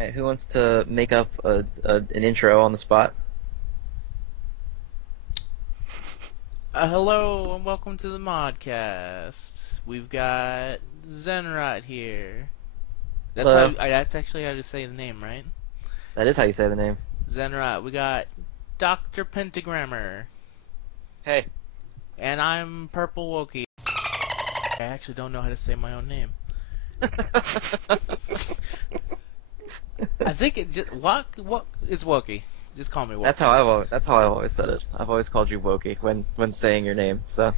Alright, who wants to make up an intro on the spot? Hello and welcome to the Modcast. We've got Zenrot here. Hello. That's actually how to say the name, right? That is how you say the name. Zenrot. We got Dr. Pentagrammar. Hey. And I'm Purple Wokey. I actually don't know how to say my own name. I think it just what it's Wokey. Just call me Wokey. That's how I've always said it. I've always called you Wokey when saying your name. So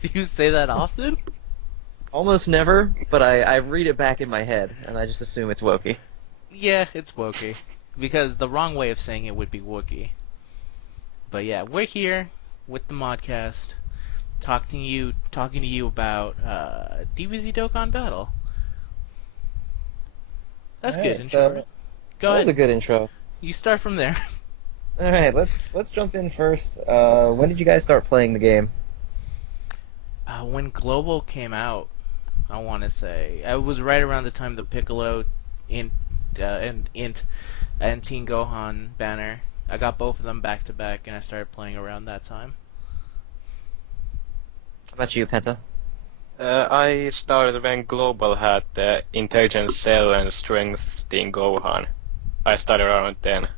Do you say that often? almost never, but I read it back in my head and I just assume it's Wokey. Yeah, it's Wokey. Because the wrong way of saying it would be Wookie. But yeah, we're here with the Modcast, talking to you about DBZDokkanBattle. That's good intro. So Go that ahead. was a good intro. You start from there. All right, let's jump in first. When did you guys start playing the game? When Global came out, I want to say it was right around the time the Piccolo and Teen Gohan banner. I got both of them back to back, and I started playing around that time. How about you, Penta? I started when Global had the Intelligence Cell and Strength in Gohan. I started around then.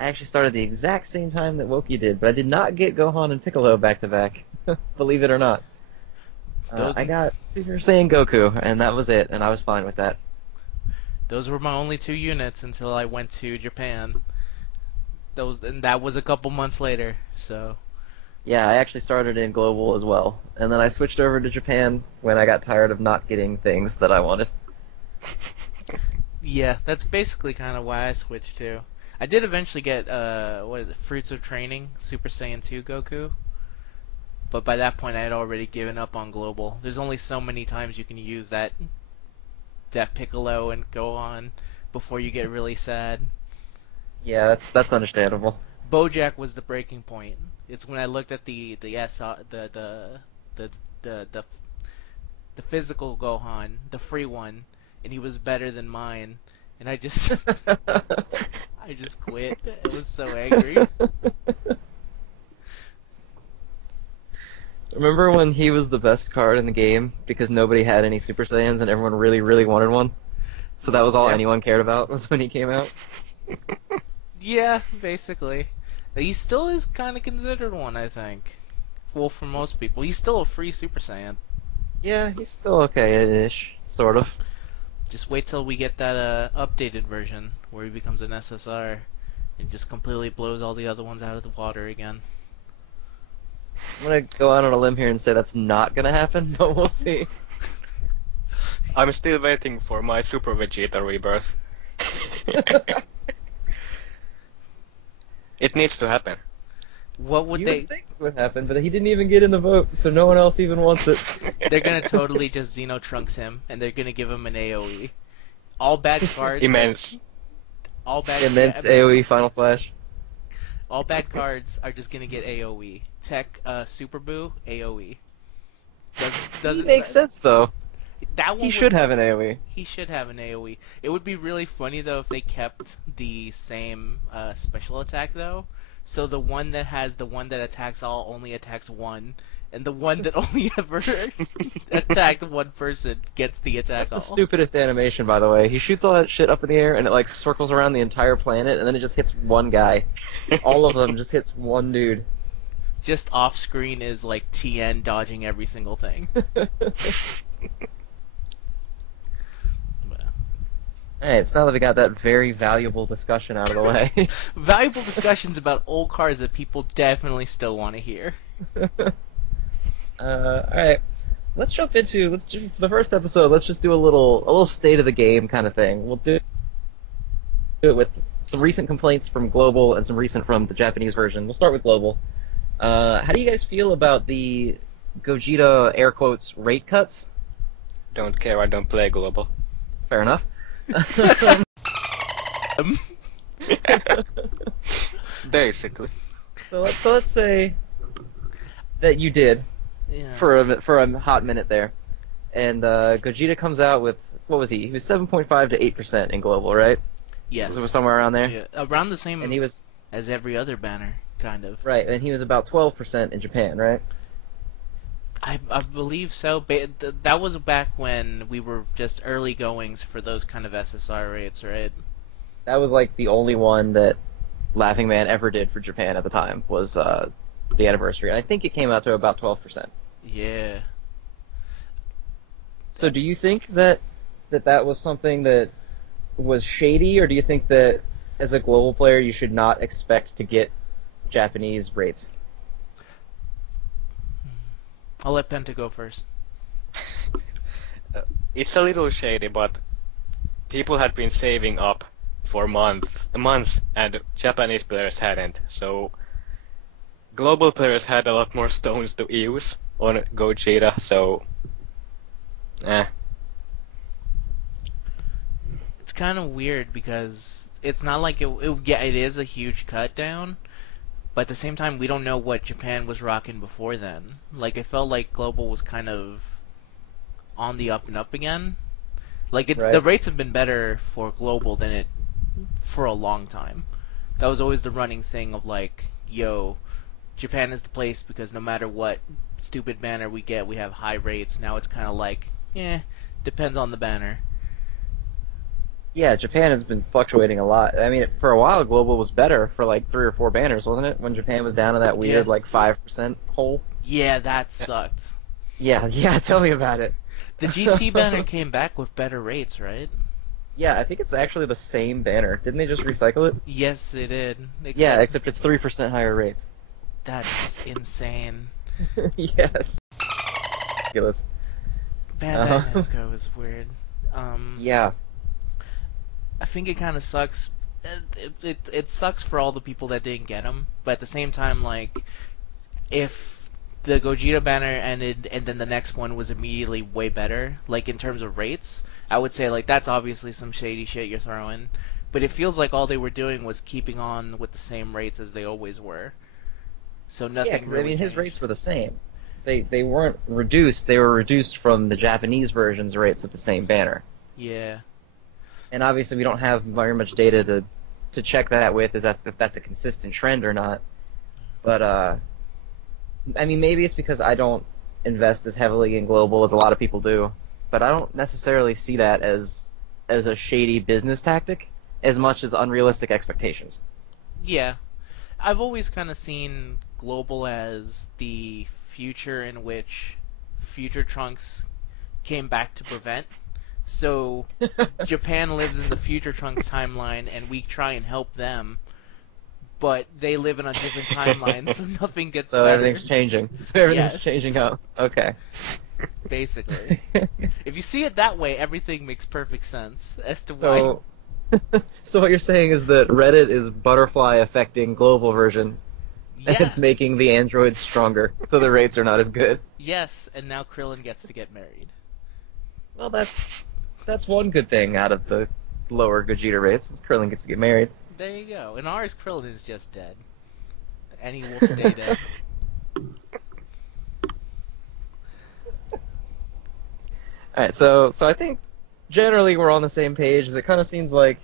I actually started the exact same time that Wokey did, but I did not get Gohan and Piccolo back to back. Believe it or not. I got Super Saiyan Goku, and that was it, and I was fine with that. Those were my only two units until I went to Japan. And that was a couple months later, so... Yeah, I actually started in Global as well, and then I switched over to Japan when I got tired of not getting things that I wanted. Yeah, that's basically kind of why I switched to. I did eventually get, Fruits of Training, Super Saiyan 2 Goku. But by that point I had already given up on Global. There's only so many times you can use that Piccolo and Gohan before you get really sad. Yeah, that's understandable. Bojack was the breaking point. It's when I looked at the physical Gohan, the free one, and he was better than mine, and I just I just quit. I was so angry. Remember when he was the best card in the game because nobody had any Super Saiyans and everyone really, really wanted one? So that was all anyone cared about was when he came out? Yeah, basically. He still is kind of considered one, I think. Well, for most people. He's still a free Super Saiyan. Yeah, he's still okay-ish, sort of. Just wait till we get that updated version where he becomes an SSR and just completely blows all the other ones out of the water again. I'm gonna go out on a limb here and say that's not gonna happen, but we'll see. I'm still waiting for my Super Vegeta rebirth. It needs to happen. What would you they would think would happen, but he didn't even get in the vote, so no one else even wants it. They're gonna totally just Xeno Trunks him, and they're gonna give him an AoE. All bad cards. Immense. Immense AoE Final Flash. All bad cards are just gonna get AoE. Tech, Super Boo, AoE. Doesn't Make sense though. That one he should have an AoE. He should have an AoE. It would be really funny though if they kept the same special attack though. So the one that attacks all only attacks one, and the one that only ever attacked one person gets the attack all. That's the stupidest animation, by the way. He shoots all that shit up in the air, and it like circles around the entire planet, and then it just hits one guy. All of them just hits one dude. Just off screen is like TN dodging every single thing. Alright, so now that we got that very valuable discussion out of the way. Valuable discussions about old cards that people definitely still want to hear. Alright. Let's jump into for the first episode, let's just do a little state of the game kind of thing. We'll do it with some recent complaints from Global and some recent from the Japanese version. We'll start with Global. How do you guys feel about the Gogeta air quotes rate cuts? Don't care, I don't play Global. Fair enough. Basically. So let's say that you did for a hot minute there, and Gogeta comes out with what was he? He was 7.5 to 8% in global, right? Yes. It was somewhere around there. Yeah, around the same And he was as every other banner, kind of. right, and he was about 12% in Japan, right? I believe so. That was back when we were just early goings for those kind of SSR rates, right? That was like the only one that Laughing Man ever did for Japan at the time was the anniversary. And I think it came out to about 12%. Yeah. So do you think that was something that was shady, or do you think that as a global player you should not expect to get Japanese rates? I'll let Penta go first. It's a little shady, but people had been saving up for months, and Japanese players hadn't. So global players had a lot more stones to use on Gogeta. So, It's kind of weird because it's not like yeah, it is a huge cut down, but at the same time we don't know what Japan was rocking before then. Like, it felt like global was kind of on the up and up again. Like, Right. The rates have been better for global than it for a long time. That was always the running thing of like, yo, Japan is the place because no matter what stupid banner we get, we have high rates. Now it's kind of like, depends on the banner. Yeah, Japan has been fluctuating a lot. I mean, for a while, global was better for like 3 or 4 banners, wasn't it? When Japan was down in that weird Yeah. like 5% hole. Yeah, that sucked. Yeah, tell me about it. The GT banner came back with better rates, right? Yeah, I think it's actually the same banner. Didn't they just recycle it? Yes, they did. Yeah, except it's 3% higher rates. That's insane. Yes. Ridiculous. Bandai Namco is weird. Yeah. I think it kind of sucks. It sucks for all the people that didn't get them, but at the same time, like, if the Gogeta banner ended and then the next one was immediately way better, like in terms of rates, I would say like that's obviously some shady shit you're throwing. But it feels like all they were doing was keeping on with the same rates as they always were. So nothing. Yeah, 'cause, really I mean, his changed. rates were the same. They weren't reduced. They were reduced from the Japanese version's rates of the same banner. Yeah. And obviously, we don't have very much data to check that with, if that's a consistent trend or not. But I mean, maybe it's because I don't invest as heavily in global as a lot of people do. But I don't necessarily see that as a shady business tactic as much as unrealistic expectations. Yeah. I've always kind of seen global as the future in which future Trunks came back to prevent. So Japan lives in the future Trunks timeline, and we try and help them, but they live in a different timeline, so nothing gets So better. everything's changing. So everything's Yes. changing up. Okay. Basically. If you see it that way, everything makes perfect sense as to why. So, so what you're saying is that Reddit is butterfly affecting global version, and Yeah. it's making the androids stronger, so the rates are not as good. Yes, and now Krillin gets to get married. Well, that's one good thing out of the lower Gogeta rates. Is Krillin gets to get married. There you go. In ours, Krillin is just dead. And he will stay dead. Alright, so I think generally we're on the same page. It kind of seems like,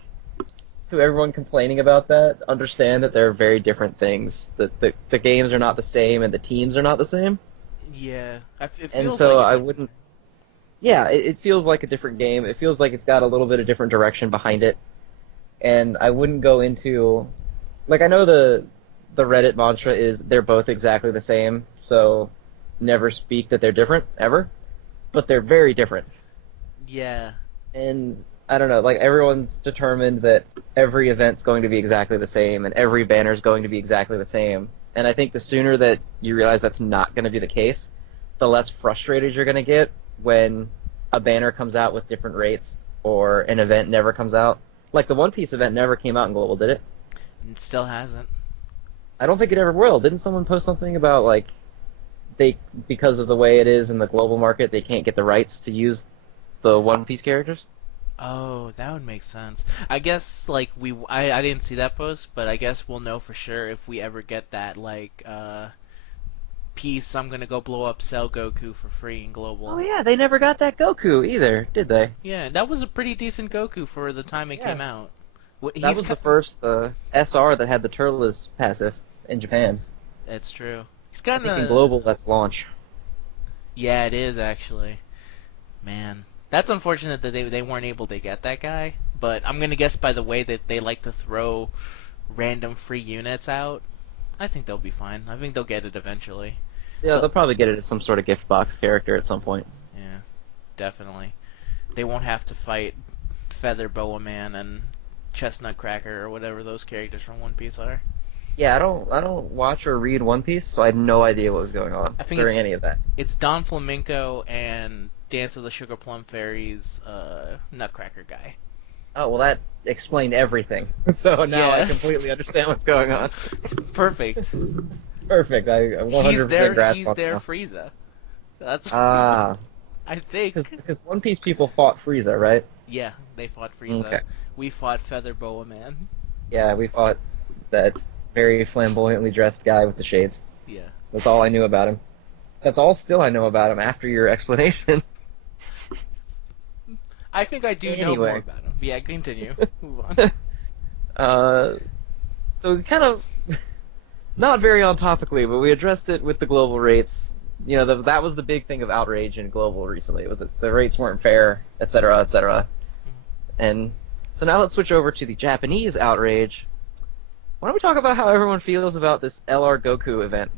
to everyone complaining about that, understand that they're very different things. That the games are not the same and the teams are not the same. Yeah. It And feels so like I wouldn't... Yeah, it feels like a different game. It feels like it's got a little bit of different direction behind it. And I wouldn't go into... Like, I know the Reddit mantra is they're both exactly the same, so never speak that they're different, ever. But they're very different. Yeah. And, I don't know, like, everyone's determined that every event's going to be exactly the same, and every banner's going to be exactly the same. And I think the sooner that you realize that's not going to be the case, the less frustrated you're going to get when a banner comes out with different rates, or an event never comes out. Like, the One Piece event never came out in Global, did it? It still hasn't. I don't think it ever will. Didn't someone post something about, like, because of the way it is in the global market, they can't get the rights to use the One Piece characters? Oh, that would make sense. I guess, like, I didn't see that post, but I guess we'll know for sure if we ever get that, like, piece, I'm gonna go blow up Cell Goku for free in global. Oh yeah, they never got that Goku either, did they? Yeah, that was a pretty decent Goku for the time it came out. That was the first SR that had the Turles passive in Japan. That's true. He's I got think in global that's launch. Yeah, it is actually. Man, that's unfortunate that they weren't able to get that guy. But I'm gonna guess by the way that they like to throw random free units out, I think they'll be fine. I think they'll get it eventually. Yeah, they'll probably get it as some sort of gift box character at some point. Yeah, definitely. They won't have to fight Feather Boa Man and Chestnut Cracker or whatever those characters from One Piece are. Yeah, I don't watch or read One Piece, so I had no idea what was going on during any of that. It's Don Flamenco and Dance of the Sugar Plum Fairy's Nutcracker guy. Oh, well, that explained everything. So now I completely understand what's going on. Perfect. Perfect. I 100% grasp He's on their now. Frieza. That's I think. Because One Piece people fought Frieza, right? Yeah, they fought Frieza. Okay. We fought Feather Boa Man. Yeah, we fought that very flamboyantly dressed guy with the shades. Yeah. That's all I knew about him. That's all still I know about him after your explanation. I think I do know more about him. Yeah, continue. Move on. So we kind of, not very on topically, but we addressed it with the global rates. You know, that was the big thing of outrage in global recently, was that the rates weren't fair, etc., etc. And so now let's switch over to the Japanese outrage. Why don't we talk about how everyone feels about this LR Goku event?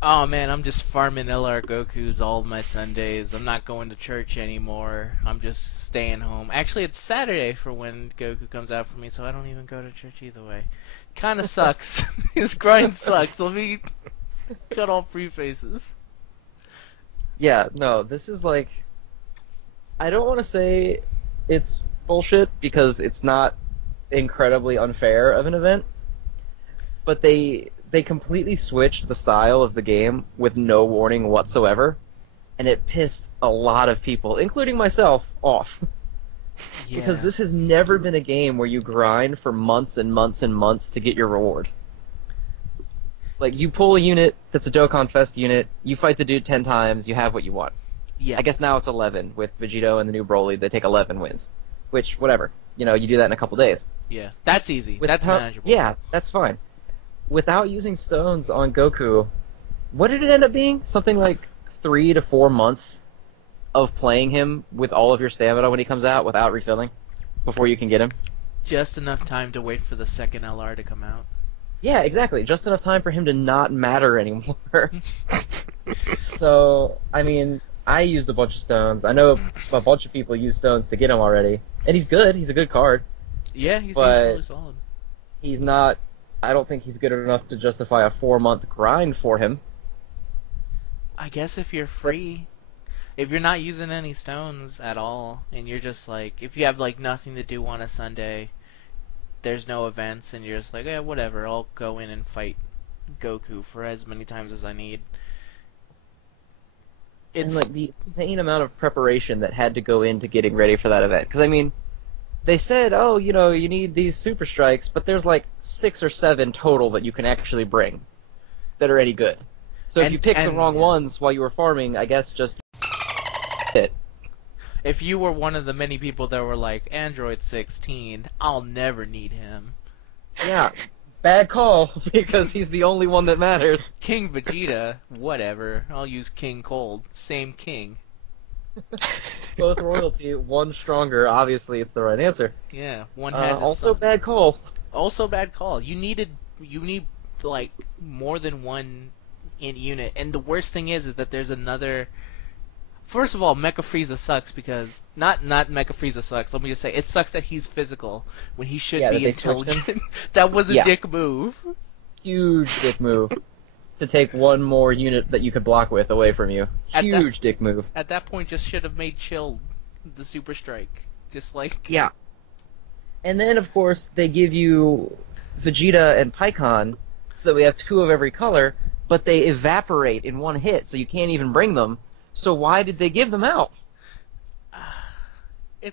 Oh man, I'm just farming LR Gokus all my Sundays. I'm not going to church anymore. I'm just staying home. Actually, it's Saturday for when Goku comes out for me, so I don't even go to church either way. Kinda sucks. His grind sucks. Let me cut all prefaces. Yeah, no, this is like... I don't want to say it's bullshit, because it's not incredibly unfair of an event, but they completely switched the style of the game with no warning whatsoever, and it pissed a lot of people, including myself, off. Yeah. Because this has never been a game where you grind for months and months and months to get your reward. Like, you pull a unit that's a Dokkan Fest unit, you fight the dude 10 times, you have what you want. Yeah. I guess now it's 11 with Vegito and the new Broly. They take 11 wins, which, whatever. You know, you do that in a couple days. Yeah, that's easy. That's manageable. Yeah, that's fine. Without using stones on Goku, what did it end up being? Something like 3 to 4 months of playing him with all of your stamina when he comes out without refilling before you can get him? Just enough time to wait for the second LR to come out. Yeah, exactly. Just enough time for him to not matter anymore. So, I mean, I used a bunch of stones. I know a bunch of people use stones to get him already. And he's good. He's a good card. Yeah, he's really solid. He's not... I don't think he's good enough to justify a 4-month grind for him. I guess if you're free, if you're not using any stones at all, and you're just like, if you have like nothing to do on a Sunday, there's no events, and you're just like, yeah, whatever, I'll go in and fight Goku for as many times as I need. It's like the insane amount of preparation that had to go into getting ready for that event. Because, I mean, they said, oh, you know, you need these super strikes, but there's like 6 or 7 total that you can actually bring that are any good. So if you pick the wrong ones while you were farming, I guess just it. If you were one of the many people that were like, Android 16, I'll never need him. Yeah, bad call, because he's the only one that matters. King Vegeta, whatever. I'll use King Cold. Same king. Both royalty, one stronger. Obviously, it's the right answer. Yeah, one has also bad call. Also bad call. You need like more than one in unit, and the worst thing is that there's another. First of all, Mecha Frieza sucks because not Mecha Frieza sucks. Let me just say it sucks that he's physical when he should be intelligent. That was a dick move. Huge dick move. To take one more unit that you could block with away from you. Huge dick move. At that point, just should have made Chill the Super Strike. Just like... Yeah. And then, of course, they give you Vegeta and Pikkon, so that we have 2 of every color, but they evaporate in one hit, so you can't even bring them. So why did they give them out?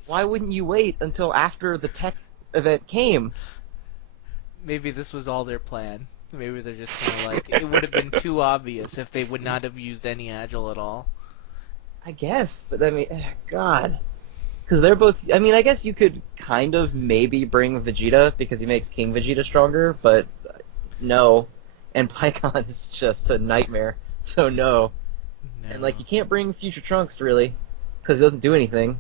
Why wouldn't you wait until after the tech event came? Maybe this was all their plan. Maybe they're just kind of like, it would have been too obvious if they would not have used any Agile at all. I guess, but I mean, God. Because they're both... I mean, I guess you could kind of maybe bring Vegeta, because he makes King Vegeta stronger, but no. And Pikkon is just a nightmare, so no. And, like, you can't bring Future Trunks, really, because he doesn't do anything.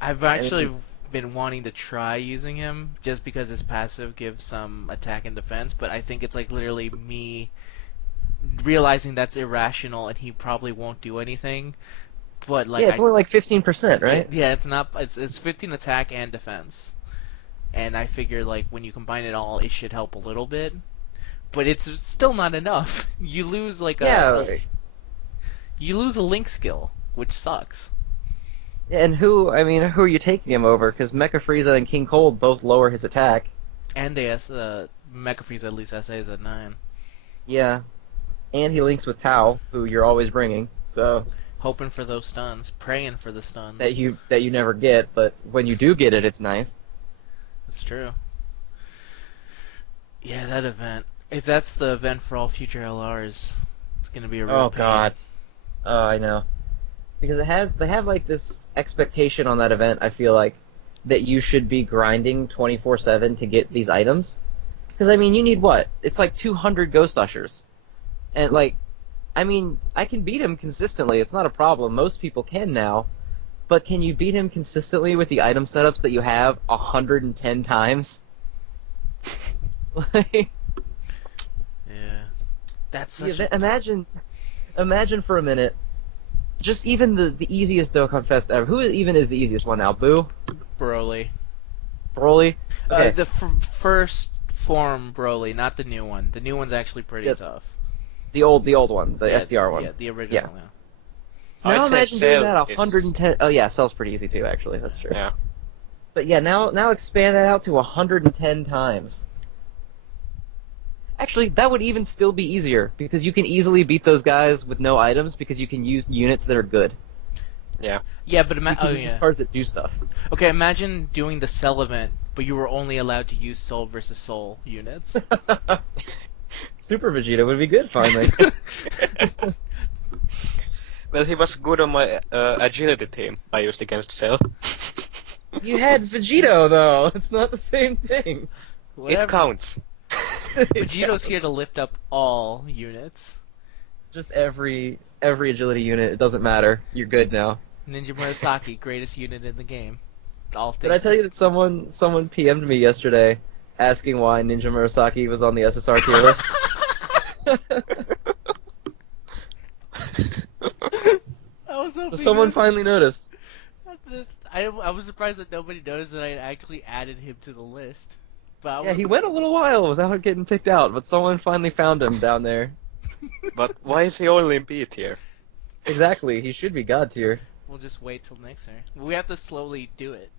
I've actually been wanting to try using him, just because his passive gives some attack and defense, but I think it's, like, literally me realizing that's irrational and he probably won't do anything. But, like, yeah, it's only like 15%, right? Yeah, it's not. It's 15 attack and defense, and I figure like when you combine it all, it should help a little bit, but it's still not enough. You lose like you lose a link skill, which sucks. And who are you taking him over? Because Mecha Frieza and King Cold both lower his attack. And Mecha Frieza at least SA is at 9. Yeah, and he links with Tao, who you're always bringing. So. Hoping for those stuns, praying for the stuns. That you never get, but when you do get it, it's nice. That's true. Yeah, that event. If that's the event for all future LRs, it's gonna be a real pain. God. Oh, I know. Because they have like this expectation on that event, I feel like, that you should be grinding 24/7 to get these items. Because, I mean, you need what? It's like 200 Ghost Ushers. And, like, I mean, I can beat him consistently. It's not a problem. Most people can now. But can you beat him consistently with the item setups that you have 110 times? Like, yeah. That's such imagine for a minute, just even the easiest Dokkan Fest ever. Who even is the easiest one now? Boo? Broly. Broly? Okay. The first form Broly, not the new one. The new one's actually pretty tough. The old one, the SDR one. Yeah, the original. Yeah. So now imagine doing that 110. Oh yeah, Cell's pretty easy too. Actually, that's true. Yeah. But yeah, now expand that out to 110 times. Actually, that would even still be easier because you can easily beat those guys with no items because you can use units that are good. Yeah. Yeah, but use cards that do stuff. Okay, imagine doing the Cell event, but you were only allowed to use Soul versus Soul units. Super Vegeta would be good, finally. Well, he was good on my agility team I used against Cell. You had Vegito, though. It's not the same thing. Whatever. It counts. Vegito's here to lift up all units. Just every agility unit. It doesn't matter. You're good now. Ninja Murasaki, greatest unit in the game. All Did I tell you that someone PM'd me yesterday asking why Ninja Murasaki was on the SSR tier list? So someone finally noticed. I was surprised that nobody noticed that I had actually added him to the list. But yeah, he went a little while without getting picked out, but someone finally found him down there. But why is he only in B tier? Exactly, he should be God tier. We'll just wait till next year. We have to slowly do it.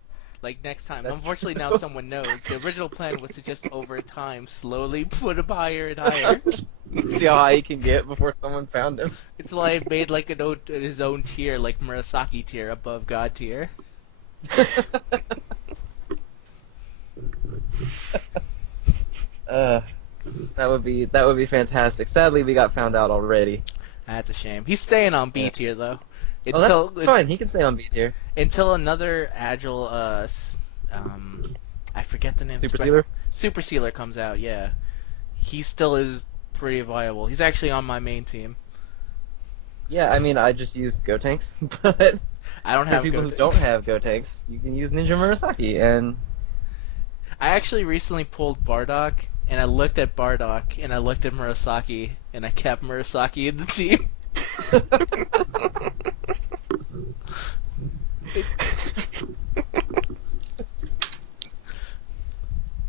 Like next time. That's Unfortunately true. Now someone knows. The original plan was to just over time slowly put him higher and higher. See how high he can get before someone found him. Until I made like his own tier, like Murasaki tier above God tier. That would be fantastic. Sadly, we got found out already. That's a shame. He's staying on B tier though. That's fine. He can stay on B tier. Until another Agile, I forget the name. Super Sealer? Super Sealer comes out, yeah. He still is pretty viable. He's actually on my main team. Yeah, I mean, I just use Gotenks, but I don't have for people who don't have Gotenks, you can use Ninja Murasaki, and... I actually recently pulled Bardock, and I looked at Bardock, and I looked at Murasaki, and I kept Murasaki in the team.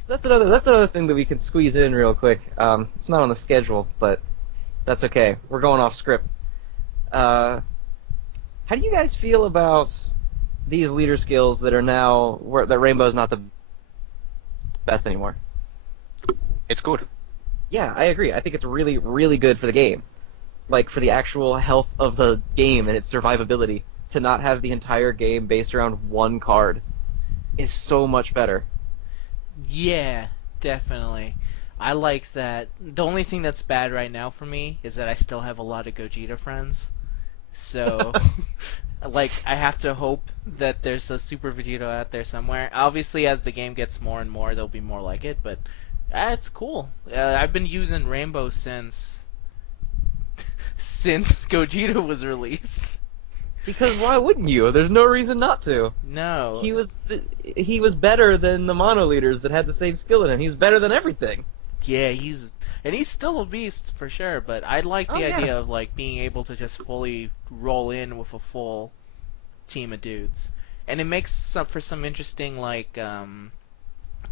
That's another thing that we can squeeze in real quick. It's not on the schedule, but that's okay. We're going off script. How do you guys feel about these leader skills that are now that Rainbow's not the best anymore? It's good. Yeah, I agree. I think it's really, really good for the game. Like, for the actual health of the game and its survivability, to not have the entire game based around one card is so much better. Yeah, definitely. I like that. The only thing that's bad right now for me is that I still have a lot of Gogeta friends. So, like, I have to hope that there's a Super Vegito out there somewhere. Obviously, as the game gets more and more, there'll be more like it, but it's cool. I've been using Rainbow since Gogeta was released. Because why wouldn't you? There's no reason not to. No. He was better than the mono leaders that had the same skill in him. He's better than everything. Yeah, he's still a beast for sure, but I like the idea of like being able to just fully roll in with a full team of dudes. And it makes up for some interesting like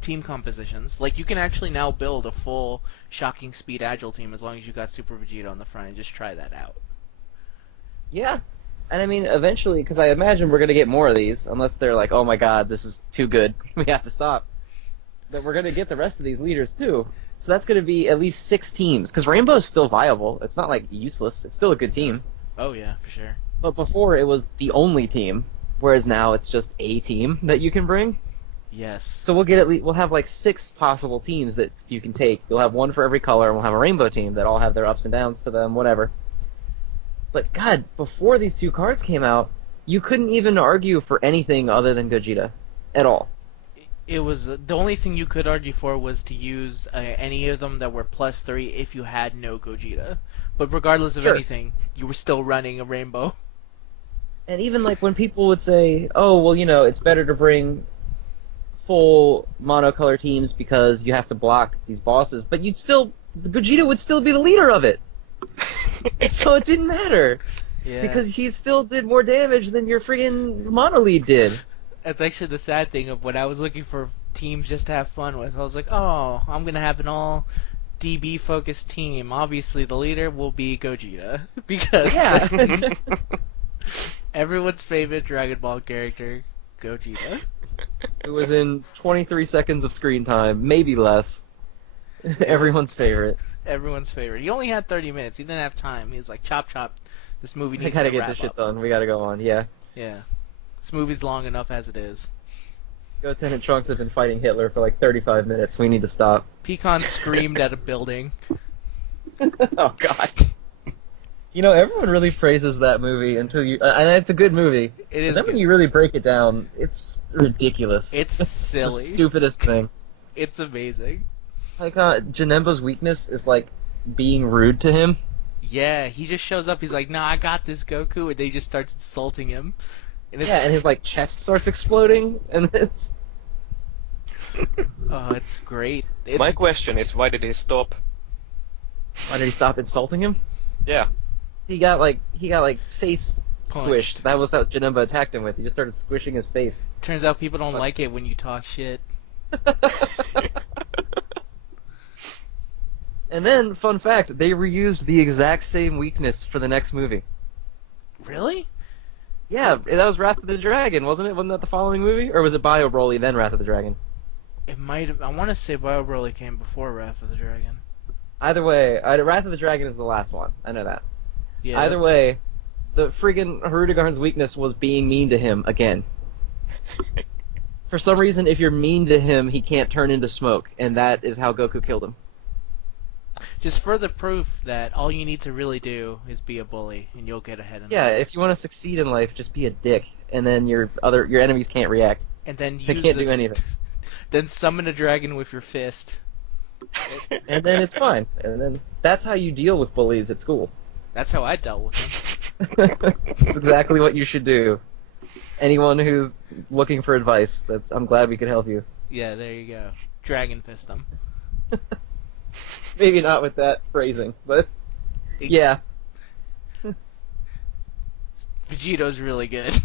team compositions. Like you can actually now build a full Shocking Speed Agile team as long as you got Super Vegeta on the front and just try that out. Yeah. And I mean, eventually, because I imagine we're going to get more of these, unless they're like, oh my god, this is too good, we have to stop. But we're going to get the rest of these leaders, too. So that's going to be at least 6 teams, because Rainbow's still viable. It's not, like, useless. It's still a good team. Oh, yeah, for sure. But before, it was the only team, whereas now it's just a team that you can bring. Yes. So we'll have, like, 6 possible teams that you can take. You'll have one for every color, and we'll have a Rainbow team that all have their ups and downs to them, whatever. But God, before these 2 cards came out, you couldn't even argue for anything other than Gogeta, at all. It was the only thing you could argue for was to use any of them that were +3 if you had no Gogeta. But regardless of anything, you were still running a Rainbow. And even like when people would say, "Oh, well, you know, it's better to bring full monocolor teams because you have to block these bosses," but Gogeta would still be the leader of it. So it didn't matter. Yeah. Because he still did more damage than your friggin' mono lead did. That's actually the sad thing of when I was looking for teams just to have fun with. I was like, oh, I'm going to have an all DB-focused team. Obviously, the leader will be Gogeta. Because everyone's favorite Dragon Ball character, Gogeta. It was in 23 seconds of screen time, maybe less. Everyone's favorite. Everyone's favorite. He only had 30 minutes. He didn't have time. He was like, chop, chop. This movie needs to gotta wrap get this shit up. done. We gotta go on, yeah. Yeah. This movie's long enough as it is. Goten and Trunks have been fighting Hitler for like 35 minutes. We need to stop. Pecan screamed at a building. Oh, God. You know, everyone really praises that movie until you... and it's a good movie. It is But then when you really break it down, it's ridiculous. It's silly. The stupidest thing. It's amazing. Like, Janemba's weakness is, like, being rude to him. Yeah, he just shows up, he's like, nah, I got this, Goku, and then he just starts insulting him. And and his, like, chest starts exploding, and it's... Oh, it's great. My question is, why did he stop? Why did he stop insulting him? Yeah. He got face Punched. squished. That was how Janemba attacked him with. He just started squishing his face. Turns out people don't like it when you talk shit. And then, fun fact, they reused the exact same weakness for the next movie. Really? Yeah, that was Wrath of the Dragon, wasn't it? Wasn't that the following movie? Or was it Bio Broly, then Wrath of the Dragon? It might have. I want to say Bio Broly came before Wrath of the Dragon. Either way, Wrath of the Dragon is the last one. I know that. Yeah. Either way, the friggin' Hirudegarn's weakness was being mean to him again. For some reason, if you're mean to him, he can't turn into smoke, and that is how Goku killed him. Just further proof that all you need to really do is be a bully, and you'll get ahead in Yeah, life. if you want to succeed in life, just be a dick, and then your enemies can't react. And then They can't do anything. Then summon a dragon with your fist. And then it's fine. And then that's how you deal with bullies at school. That's how I dealt with him. That's exactly what you should do. Anyone who's looking for advice, I'm glad we could help you. Yeah, there you go. Dragon fist him. Maybe not with that phrasing, but yeah. Vegito's really good.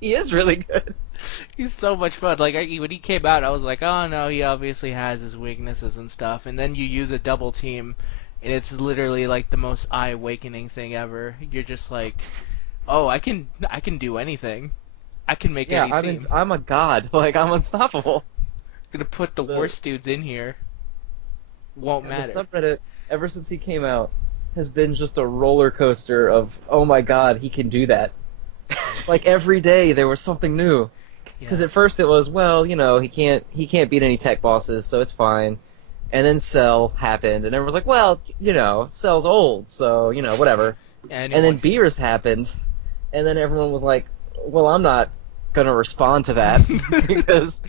He is really good. He's so much fun. Like when he came out, I was like, oh no, he obviously has his weaknesses and stuff. And then you use a double team, and it's literally like the most eye-awakening thing ever. You're just like, oh, I can do anything. I can make any team. I'm a god. Like, I'm unstoppable. Gonna put the worst dudes in here. Won't matter. The subreddit, ever since he came out, has been just a roller coaster of, oh my god, he can do that. Like, every day there was something new. Because at first it was, well, he can't beat any tech bosses, so it's fine. And then Cell happened, and everyone was like, well, Cell's old, so, whatever. And then Beerus happened, and then everyone was like, well, I'm not gonna respond to that, because...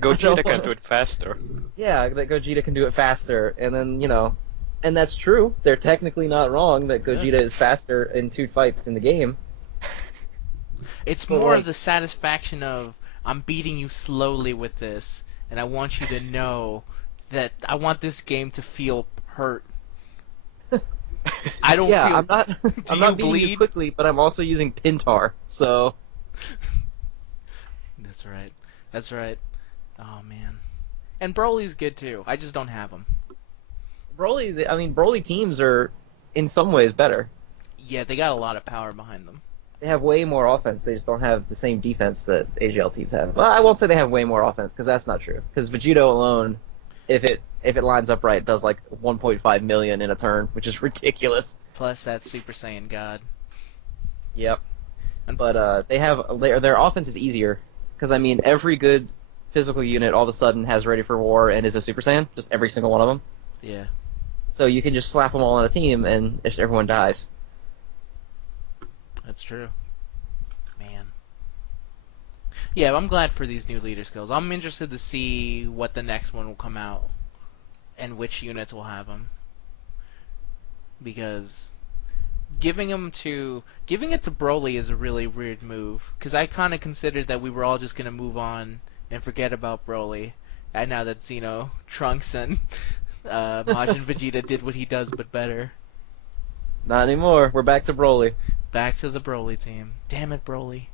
Gogeta can do it faster. Yeah, that Gogeta can do it faster, and then, and that's true. They're technically not wrong that Gogeta is faster in 2 fights in the game. It's more of the satisfaction of, I'm beating you slowly with this, and I want you to know that I want this game to feel hurt. I don't feel... I'm not beating you quickly, but I'm also using Pintar, so... That's right. Oh, man. And Broly's good, too. I just don't have him. Broly teams are, in some ways, better. Yeah, they got a lot of power behind them. They have way more offense, they just don't have the same defense that AGL teams have. Well, I won't say they have way more offense, because that's not true. Because Vegito alone, if it lines up right, does like 1.5 million in a turn, which is ridiculous. Plus that Super Saiyan God. Yep. But their offense is easier, because every good physical unit all of a sudden has Ready for War and is a Super Saiyan, just every single one of them. Yeah. So you can just slap them all on a team, and everyone dies. That's true. Man. Yeah, I'm glad for these new leader skills. I'm interested to see what the next one will come out, and which units will have them. Because giving it to Broly is a really weird move. Because I kind of considered that we were all just gonna move on and forget about Broly. And now that Xeno, Trunks, and Majin Vegeta did what he does, but better. Not anymore. We're back to Broly. Back to the Broly team. Damn it, Broly.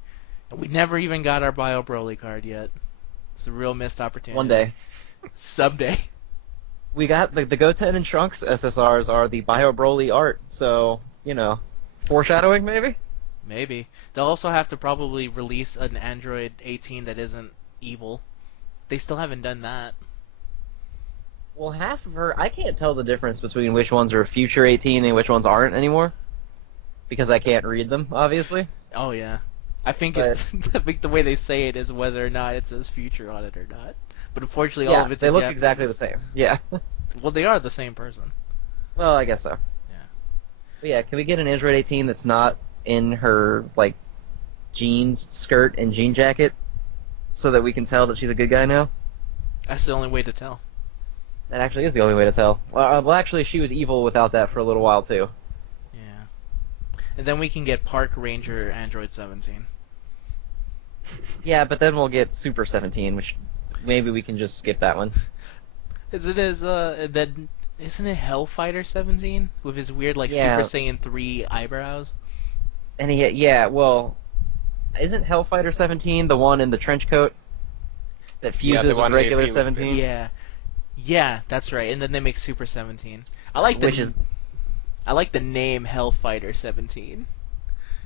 And we never even got our Bio Broly card yet. It's a real missed opportunity. One day. Someday. We got the Goten and Trunks SSRs are the Bio Broly art, so, foreshadowing maybe? Maybe. They'll also have to probably release an Android 18 that isn't evil. They still haven't done that. Well, half of her, I can't tell the difference between which ones are Future 18 and which ones aren't anymore. Because I can't read them, obviously. Oh, yeah. I think the way they say it is whether or not it says Future on it or not. But unfortunately, all of it's they look Japanese. exactly the same. Yeah. Well, they are the same person. Well, I guess so. Yeah. But yeah, can we get an Android 18 that's not in her, jeans skirt and jean jacket? So that we can tell that she's a good guy now? That's the only way to tell. That actually is the only way to tell. Well, actually, she was evil without that for a little while, too. Yeah. And then we can get Park Ranger Android 17. Yeah, but then we'll get Super 17, which maybe we can just skip that one. Isn't it Hellfighter 17 with his weird Super Saiyan 3 eyebrows? And isn't Hellfighter 17 the one in the trench coat that fuses with regular 17? Yeah. Yeah, that's right. And then they make Super 17. I like the name Hellfighter 17.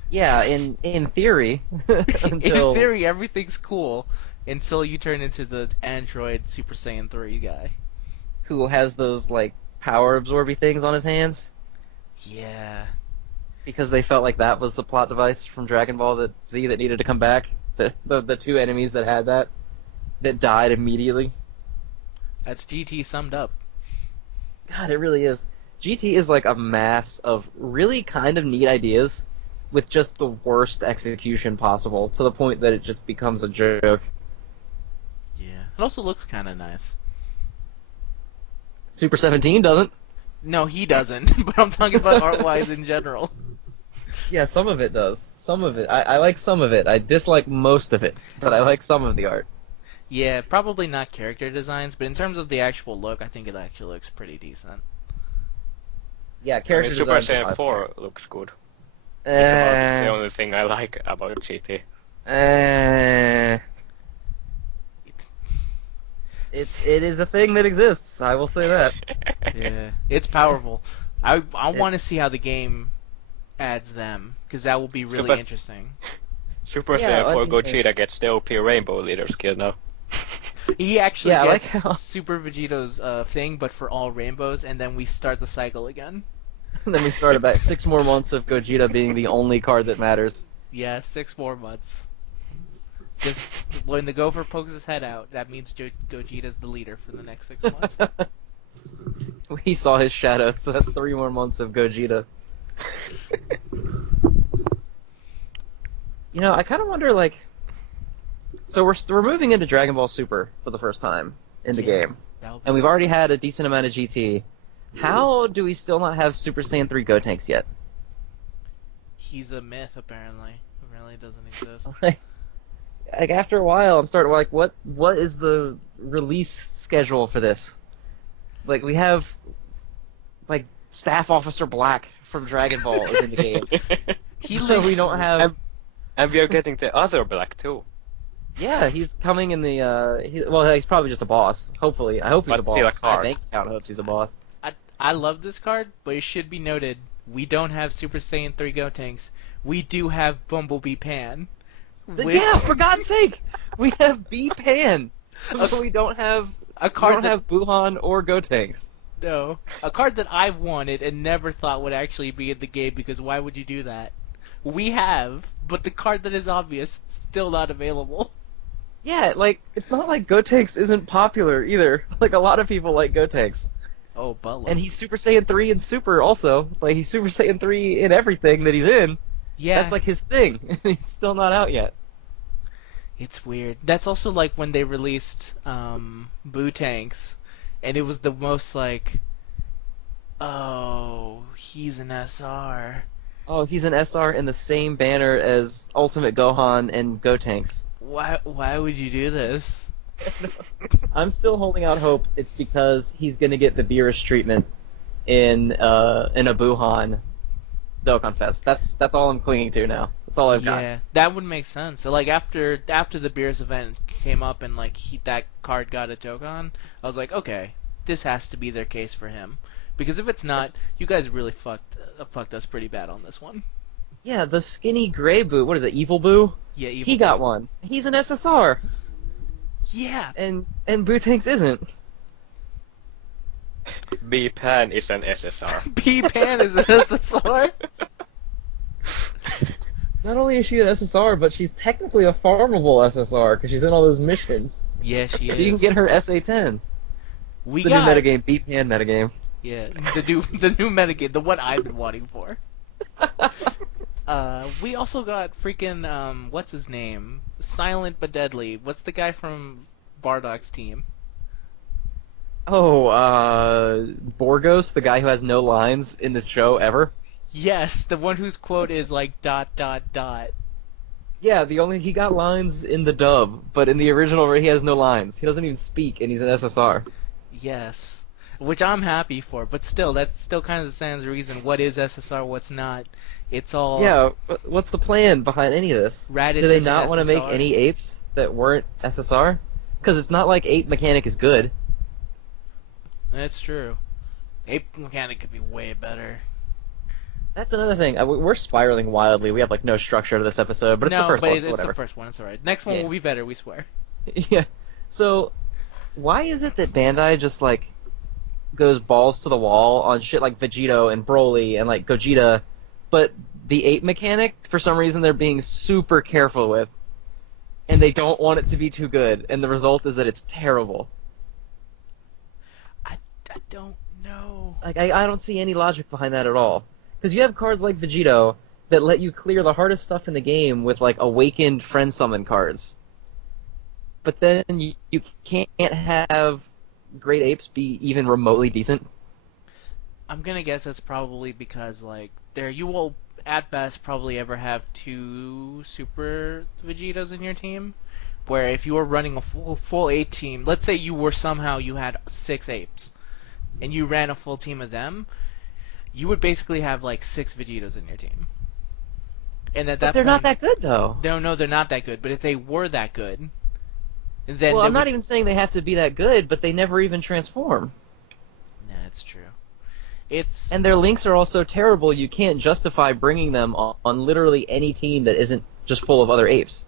Yeah, in theory. In theory, everything's cool until you turn into the android Super Saiyan 3 guy. Who has those, power absorby things on his hands? Yeah. Because they felt like that was the plot device from Dragon Ball Z that needed to come back. The two enemies that had that died immediately. That's GT summed up. God, it really is. GT is like a mass of really kind of neat ideas with just the worst execution possible, to the point that it just becomes a joke. Yeah. It also looks kind of nice. Super 17 doesn't. No, he doesn't, but I'm talking about art-wise in general. Yeah, some of it does. Some of it. I like some of it. I dislike most of it, but I like some of the art. Yeah, probably not character designs, but in terms of the actual look, I think it actually looks pretty decent. Yeah, character Super design. Saiyan 4 looks good. That's the only thing I like about GT. It is a thing that exists. I will say that. Yeah, it's powerful. I want to see how the game adds them, because that will be really interesting. Super Saiyan 4 Gogeta gets the OP Rainbow Leader skill now. He actually gets Super Vegeto's thing, but for all rainbows, and then we start the cycle again. And then we start about 6 more months of Gogeta being the only card that matters. Yeah, 6 more months. Just when the gopher pokes his head out, that means Gogeta's the leader for the next 6 months. We saw his shadow, so that's 3 more months of Gogeta. You know, I kind of wonder, like, so we're moving into Dragon Ball Super for the first time in the game, and we've already had a decent amount of GT. How do we still not have Super Saiyan 3 Gotenks yet? He's a myth, apparently. Apparently, it doesn't exist. Like after a while, I'm starting like, what is the release schedule for this? Like we have, like Staff Officer Black from Dragon Ball is in the game. We don't have. And we are getting the other Black too. Yeah, he's coming in the. He's probably just a boss. Hopefully, I hope he's a boss. My bank account hopes he's a boss. I love this card, but it should be noted we don't have Super Saiyan 3 Gotenks. We do have Bumblebee Pan. Yeah, for God's sake, we have B Pan. We don't have a card. We don't have Buhan or Gotenks. No, a card that I wanted and never thought would actually be in the game because why would you do that? We have, but the card that is obvious still not available. Yeah, like it's not like Gotenks isn't popular either. Like a lot of people like Gotenks. Oh, but and he's Super Saiyan 3 in Super also. Like he's Super Saiyan 3 in everything that he's in. Yeah. That's like his thing. He's still not out yet. It's weird. That's also like when they released Boo Tanks, and it was the most like, oh, he's an SR. Oh, he's an SR in the same banner as Ultimate Gohan and Gotenks. Why would you do this? I'm still holding out hope it's because he's gonna get the Beerus treatment in a Buhan Dokkan Fest. That's all I'm clinging to now. That's all I've got. Yeah, that would make sense. So like after the Beerus event came up and like that card got a Dokkan, I was like, okay, this has to be their case for him. Because if it's not, you guys really fucked us pretty bad on this one. Yeah, the skinny gray Boo. What is it, Evil Boo? Yeah, Evil He Boo. got one. He's an SSR. Yeah. And Bootanks isn't. B-Pan is an SSR. B-Pan is an SSR? Not only is she an SSR, but she's technically a farmable SSR because she's in all those missions. Yeah, she is. So you can get her SA-10. It's the new metagame, B-Pan metagame. Yeah, the new metagame, the one I've been wanting for. We also got freaking, what's his name? Silent but Deadly. What's the guy from Bardock's team? Oh, Borgos, the guy who has no lines in this show ever? Yes, the one whose quote is like ... Yeah, he got lines in the dub, but in the original he has no lines. He doesn't even speak, and he's an SSR. Yes, which I'm happy for, but still, that still kind of stands to reason. What is SSR? What's not? It's all. Yeah, what's the plan behind any of this? Raditz Do they not want to make any apes that weren't SSR? Because it's not like ape mechanic is good. That's true. Ape mechanic could be way better. That's another thing. We're spiraling wildly. We have like no structure to this episode, but it's the first one, so whatever. It's the first one. It's alright. Next one will be better. We swear. Yeah. So, why is it that Bandai just like goes balls to the wall on shit like Vegito and Broly and like Gogeta, but the ape mechanic for some reason they're being super careful with, and they don't want it to be too good, and the result is that it's terrible. I don't know. Like I don't see any logic behind that at all. Because you have cards like Vegito that let you clear the hardest stuff in the game with like awakened friend summon cards. But then you can't have great apes be even remotely decent. I'm gonna guess that's probably because like you will at best probably ever have 2 Super Vegetas in your team. Where if you were running a full 8 team, let's say you had 6 apes, and you ran a full team of them, you would basically have like 6 Vegetas in your team. And at that they're point, not that good though. No, they're not that good. But if they were that good, then I'm not even saying they have to be that good, but they never even transform. Nah, that's true. And their links are also terrible. You can't justify bringing them on literally any team that isn't just full of other apes.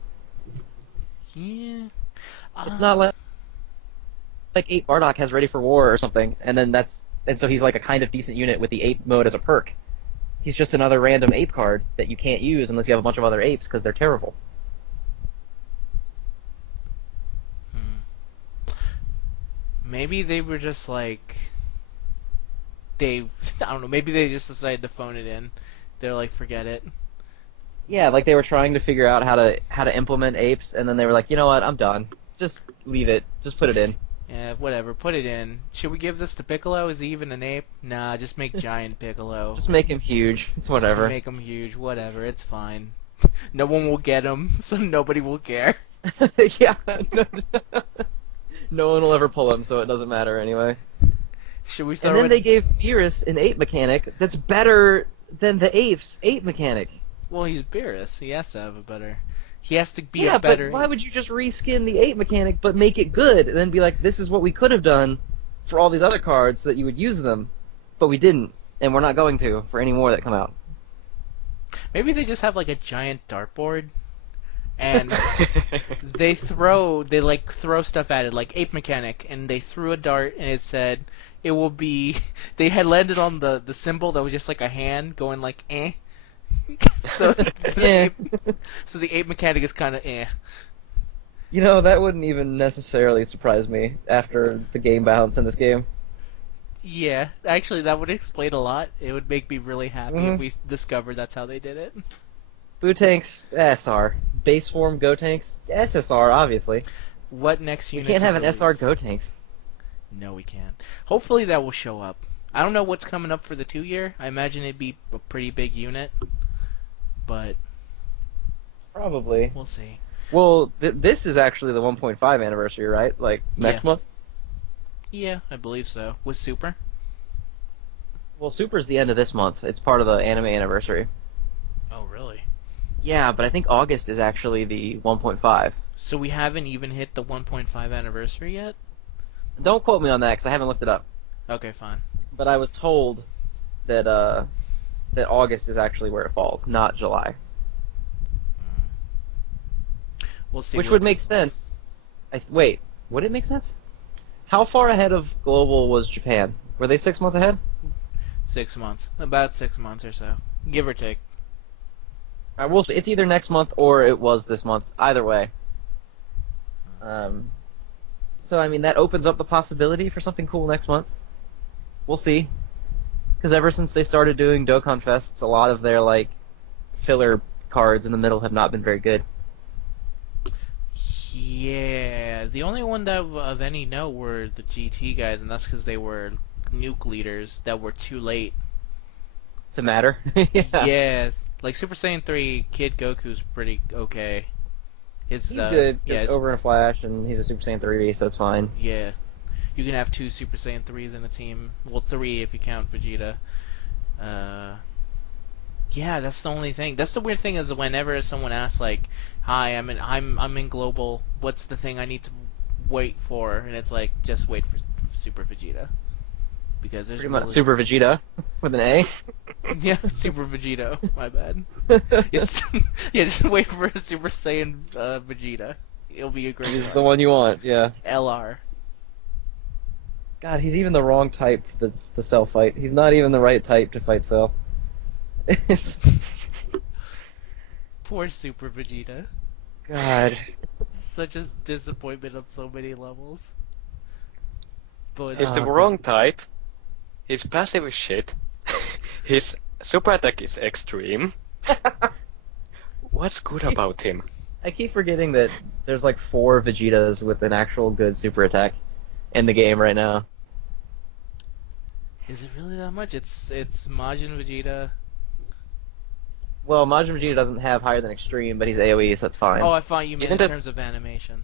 Yeah. It's not like Ape Bardock has Ready for War or something, and so he's like a kind of decent unit with the ape mode as a perk. He's just another random ape card that you can't use unless you have a bunch of other apes because they're terrible. Maybe they were just like I don't know. Maybe they just decided to phone it in. They're like, forget it. Yeah, like they were trying to figure out how to implement apes, and then they were like, you know what, I'm done. Just leave it. Just put it in. Yeah, whatever. Put it in. Should we give this to Piccolo? Is he even an ape? Nah, just make giant Piccolo. Just make him huge. It's whatever. Just make him huge. Whatever. It's fine. No one will get him, so nobody will care. Yeah. No one will ever pull him, so it doesn't matter anyway. Should we throw And then it? they gave Beerus an ape mechanic that's better than the apes' ape mechanic. Well, he's Beerus. He has to have a better. He has to be Yeah, a better. but why would you just reskin the ape mechanic but make it good and then be like, this is what we could have done for all these other cards so that you would use them, but we didn't, and we're not going to for any more that come out. Maybe they just have like a giant dartboard, and they throw stuff at it like ape mechanic, and they threw a dart and it said it will be. They had landed on the symbol that was just like a hand going like eh. So Yeah. so the ape mechanic is kind of eh. You know, that wouldn't even necessarily surprise me after the game balance in this game. Yeah, actually, that would explain a lot. It would make me really happy if we discovered that's how they did it. Boo Tanks, SR. Base form Go Tanks, SSR, obviously. What next You unit? can't to have an release? SR Go Tanks. No, we can't. Hopefully that will show up. I don't know what's coming up for the 2-year. I imagine it'd be a pretty big unit, but Probably. we'll see. Well, this is actually the 1.5 anniversary, right? Like, next month? Yeah, I believe so. With Super? Well, Super's the end of this month. It's part of the anime anniversary. Oh, really? Yeah, but I think August is actually the 1.5. So we haven't even hit the 1.5 anniversary yet? Don't quote me on that, because I haven't looked it up. Okay, fine. But I was told that that August is actually where it falls, not July. We'll see. Which what would make sense. Wait, would it make sense? How far ahead of Global was Japan? Were they 6 months ahead? 6 months. About 6 months or so. Give or take. We'll see. It's either next month or it was this month. Either way. So, I mean, that opens up the possibility for something cool next month. We'll see. Because ever since they started doing Dokkan Fests, a lot of their, like, filler cards in the middle have not been very good. Yeah, the only one that of any note were the GT guys, and that's because they were nuke leaders that were too late. To matter. Yeah, like Super Saiyan 3, Kid Goku's pretty okay. He's good. Yeah, He's over in a flash, and he's a Super Saiyan 3, so it's fine. yeah. You can have 2 Super Saiyan 3s in a team. Well, 3 if you count Vegeta. Yeah, that's the only thing. That's the weird thing is whenever someone asks like, "Hi, I'm in Global. What's the thing I need to wait for?" And it's like, just wait for Super Vegeta. Because there's Pretty much Super Vegeta with an A. Yeah, Super Vegeta. My bad. Yes. Yeah, just wait for Super Saiyan Vegeta. It'll be a great He's one. the one you want, yeah. LR. God, he's even the wrong type for the Cell fight. He's not even the right type to fight Cell. It's... Poor Super Vegeta. God. Such a disappointment on so many levels. But He's the wrong type. His passive is shit. His super attack is extreme. What's good about him? I keep forgetting that there's like 4 Vegetas with an actual good super attack in the game right now. is it really that much? It's Majin Vegeta. Well, Majin Vegeta doesn't have higher than extreme, but he's AoE, so that's fine. Oh, I thought you meant in Isn't it- terms of animation.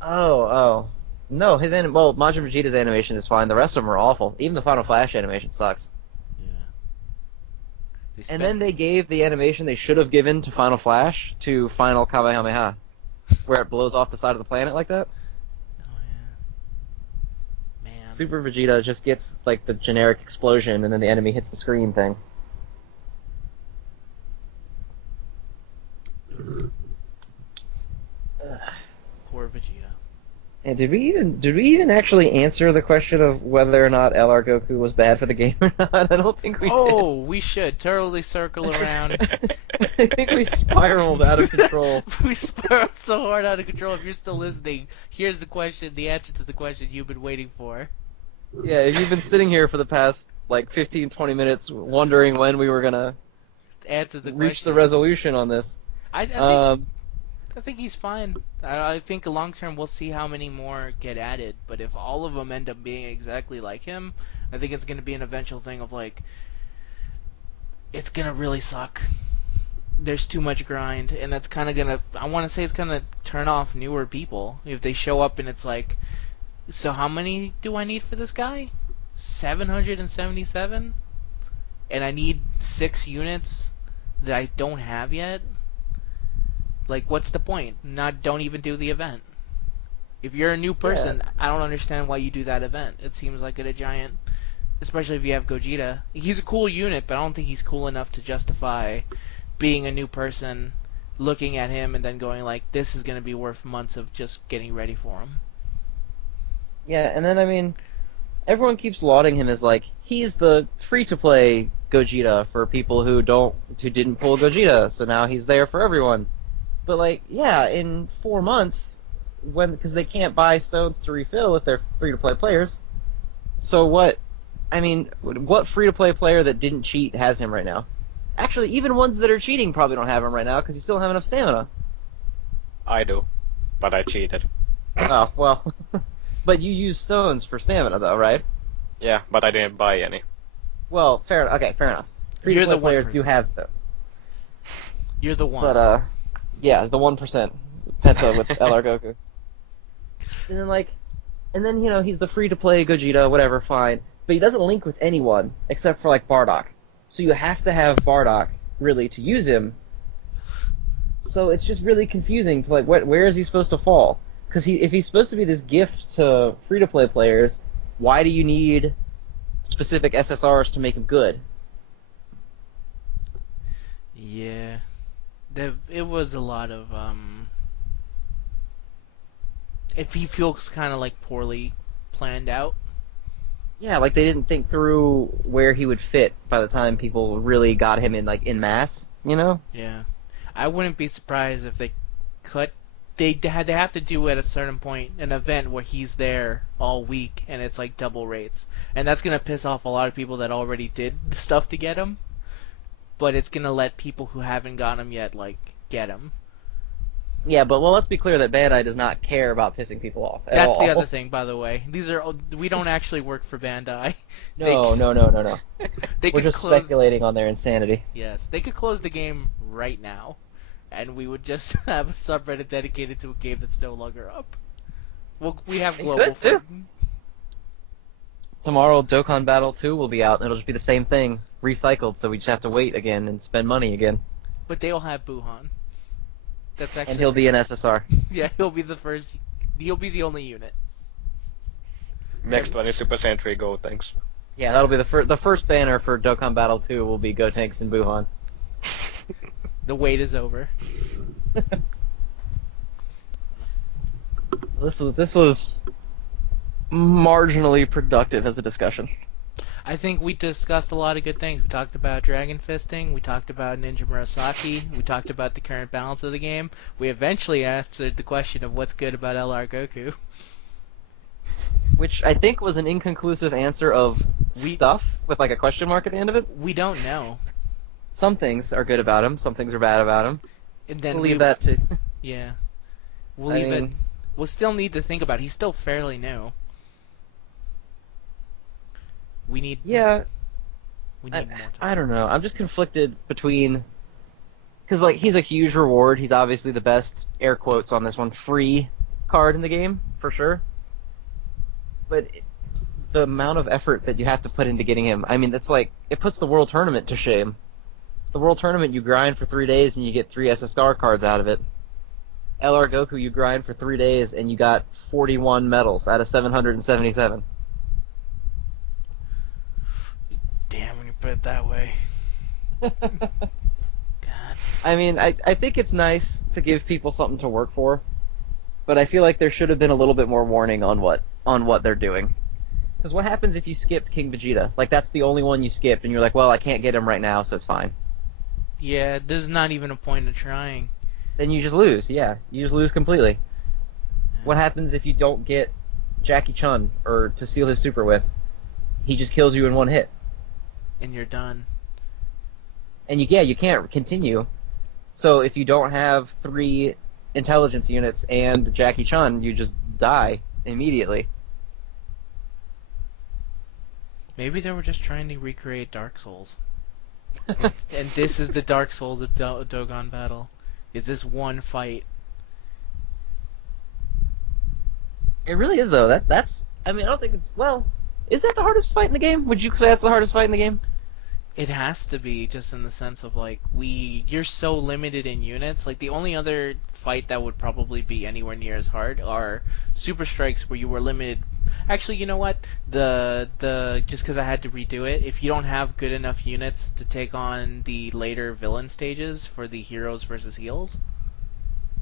Oh. No, well, Majin Vegeta's animation is fine. The rest of them are awful. Even the Final Flash animation sucks. Yeah. And then they gave the animation they should have given to Final Flash to Final Kamehameha, where it blows off the side of the planet like that. Oh yeah. Man. Super Vegeta just gets like the generic explosion, and then the enemy hits the screen thing. Poor Vegeta. And did we even actually answer the question of whether or not LR Goku was bad for the game or not? I don't think we did. Oh, we should totally circle around. I think we spiraled out of control. We spiraled so hard out of control. If you're still listening, here's the question, the answer to the question you've been waiting for. Yeah, if you've been sitting here for the past like 15, 20 minutes wondering when we were gonna Answer the reach the question. resolution on this. I think he's fine. I think long term we'll see how many more get added. But if all of them end up being exactly like him, I think it's going to be an eventual thing of like, it's going to really suck. There's too much grind, and that's kind of going to, I want to say it's going to turn off newer people. If they show up and it's like, so how many do I need for this guy? 777? And I need 6 units that I don't have yet? Like, what's the point? Don't even do the event. If you're a new person, I don't understand why you do that event. It seems like a giant, especially if you have Gogeta. He's a cool unit, but I don't think he's cool enough to justify being a new person, looking at him and then going like, this is going to be worth months of just getting ready for him. Yeah, and then I mean, everyone keeps lauding him as like he's the free-to-play Gogeta for people who didn't pull Gogeta, so now he's there for everyone. But like, yeah, in 4 months, because they can't buy stones to refill if they're free-to-play players. So what? I mean, what free-to-play player that didn't cheat has him right now? Actually, even ones that are cheating probably don't have him right now because you still don't have enough stamina. I do, but I cheated. Oh well, but you use stones for stamina though, right? Yeah, but I didn't buy any. Well, fair enough. Free-to-play players do have stones. You're the one. But yeah, the 1% Penta with LR Goku. And then you know he's the free-to-play Gogeta, whatever, fine. But he doesn't link with anyone except for like Bardock. So you have to have Bardock really to use him. So it's just really confusing to like where is he supposed to fall? Because if he's supposed to be this gift to free-to-play players, why do you need specific SSRs to make him good? Yeah. It was a lot of, if he feels kind of like poorly planned out. Yeah, like they didn't think through where he would fit by the time people really got him in like in mass, you know? Yeah. I wouldn't be surprised if they cut, they have to do at a certain point an event where he's there all week and it's like double rates. And that's going to piss off a lot of people that already did the stuff to get him. But it's going to let people who haven't got him yet, like, get him. Yeah, but well, let's be clear that Bandai does not care about pissing people off at That's all. the other thing, by the way. We don't actually work for Bandai. No. We're just speculating on their insanity. Yes, they could close the game right now, and we would just have a subreddit dedicated to a game that's no longer up. Well, we have global. Could too. Tomorrow, Dokkan Battle 2 will be out, and it'll just be the same thing, recycled, so we just have to wait again and spend money again. But they'll have Buhan. That's actually. And he'll be an SSR. Yeah, he'll be the first. He'll be the only unit. Next one is Super Sentry Go, thanks. Yeah, that'll be the first banner for Dokkan Battle 2 will be Gotenks and Buhan. The wait is over. This was marginally productive as a discussion. I think we discussed a lot of good things. We talked about Dragon Fisting, we talked about Ninja Murasaki, we talked about the current balance of the game. We eventually answered the question of what's good about LR Goku. Which I think was an inconclusive answer of stuff with like a question mark at the end of it. We don't know. Some things are good about him, some things are bad about him. And then we'll leave that to... Yeah. We'll still need to think about it. He's still fairly new. We need more time. I don't know. I'm just conflicted between... Because, like, he's a huge reward. He's obviously the best, air quotes on this one, free card in the game, for sure. But the amount of effort that you have to put into getting him, I mean, that's like... It puts the World Tournament to shame. The World Tournament, you grind for 3 days and you get 3 SSR cards out of it. LR Goku, you grind for 3 days and you got 41 medals out of 777. Damn, when you put it that way. God. I mean, I think it's nice to give people something to work for, but I feel like there should have been a little bit more warning on what they're doing. Because what happens if you skipped King Vegeta? Like, that's the only one you skipped, and you're like, well, I can't get him right now, so it's fine. Yeah, there's not even a point in trying. Then you just lose, yeah. You just lose completely. Yeah. What happens if you don't get Jackie Chun, or to seal his super with? He just kills you in one hit. And you're done. And you can't continue. So if you don't have 3 intelligence units and Jackie Chun, you just die immediately. Maybe they were just trying to recreate Dark Souls. And this is the Dark Souls of Dokkan Battle. Is this one fight? It really is, though. That's. I mean, I don't think it's. Well, is that the hardest fight in the game? Would you say that's the hardest fight in the game? It has to be, just in the sense of, like, you're so limited in units. Like, the only other fight that would probably be anywhere near as hard are Super Strikes, where you were limited. Actually, you know what? Just because I had to redo it, if you don't have good enough units to take on the later villain stages for the heroes versus heals.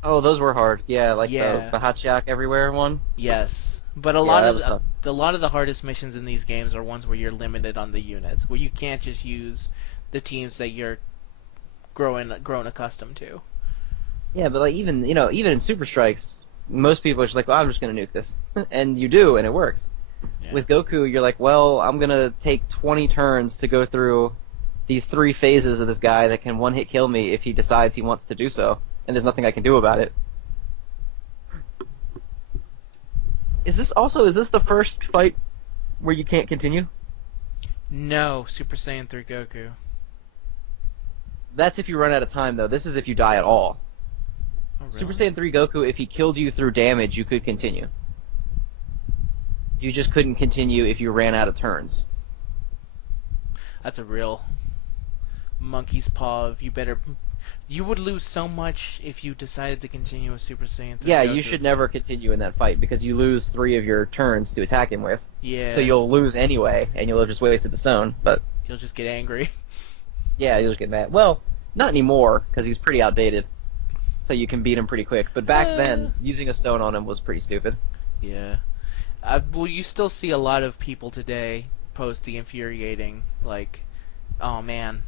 Oh, those were hard. Yeah, like Yeah. the Hachiyak everywhere one. Yes, but a Yeah, lot that of was tough. a lot of the hardest missions in these games are ones where you're limited on the units, where you can't just use the teams that you're grown accustomed to. Yeah, but like even in Super Strikes, most people are just like, well, I'm just gonna nuke this, and you do, and it works. Yeah. With Goku, you're like, well, I'm gonna take 20 turns to go through these 3 phases of this guy that can one-hit kill me if he decides he wants to do so, and there's nothing I can do about it. Is this the first fight where you can't continue? No, Super Saiyan 3 Goku. That's if you run out of time, though. This is if you die at all. Oh, really? Super Saiyan 3 Goku, if he killed you through damage, you could continue. You just couldn't continue if you ran out of turns. That's a real monkey's paw. You would lose so much if you decided to continue with Super Saiyan 3 Yeah, Goku. you should never continue in that fight because you lose 3 of your turns to attack him with. Yeah. So you'll lose anyway, and you'll have just wasted the stone. But You'll just get angry. yeah, you'll just get mad. Well, not anymore because he's pretty outdated. So you can beat him pretty quick. But back then, using a stone on him was pretty stupid. Yeah. Well, you still see a lot of people today post the infuriating, like, oh man,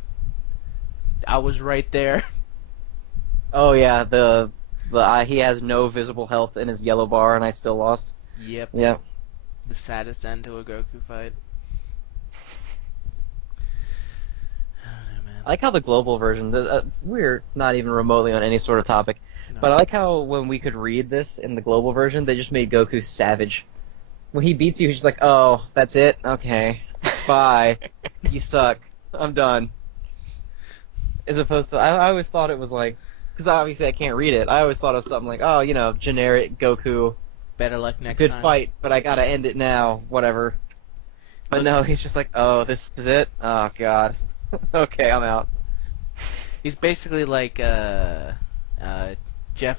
I was right there. Oh yeah, he has no visible health in his yellow bar, and I still lost. Yep. Yeah. The saddest end to a Goku fight. Oh, man. I like how the global version. We're not even remotely on any sort of topic, No. but I like how when we could read this in the global version, they just made Goku savage. When he beats you, he's just like, "Oh, that's it. Okay, bye. You suck. I'm done." As opposed to, I always thought it was like, because obviously I can't read it. I always thought it was something like, "Oh, generic Goku. Better luck It's a next good time. fight, but I gotta end it now. Whatever." But no, he's just like, "Oh, this is it. Oh God. Okay, I'm out." He's basically like Jeff